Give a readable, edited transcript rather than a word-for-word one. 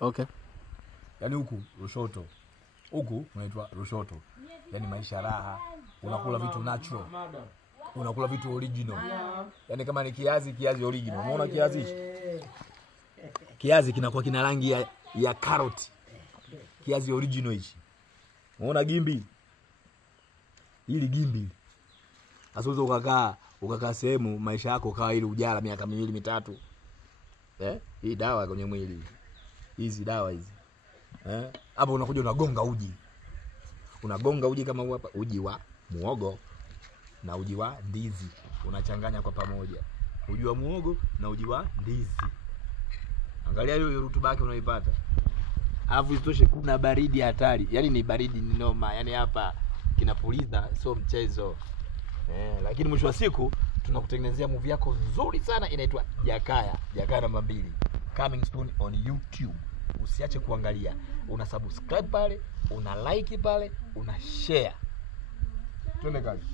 Okay. Yaani huku Lushoto. Huku unaitwa Lushoto. Yaani maisha raha, unakula vitu natural. Unakula vitu original. Yaani kama ni kiazi original. Unaona kiazi hichi? Kiazi kinakuwa kina rangi ya carrot. Kiazi original hichi. Unaona gimbi? Hili gimbi. Asiweza ukakaa sehemu maisha yako kawa ile ujala miaka 2-3. Hii dawa kwenye mwili. Hizi dawa hizi. Hapo unakuja unagonga uji. Unagonga uji kama hapa, uji wa muogo na uji wa ndizi. Unachanganya kwa pamoja. Uji wa muogo na uji wa ndizi. Angalia hiyo rutuba yake unaipata. Alafu isitoshe kuna baridi hatari. Yaani ni baridi ni noma. Yaani hapa kinapuliza sio mchezo. Lakini mwisho wa siku tunakutengenezea movie yako nzuri sana inaitwa Jakaya. Jakaya namba 2. Coming soon on YouTube. Usiache kuangalia. Una subscribe pale, una like pale, una share. Twende kazi.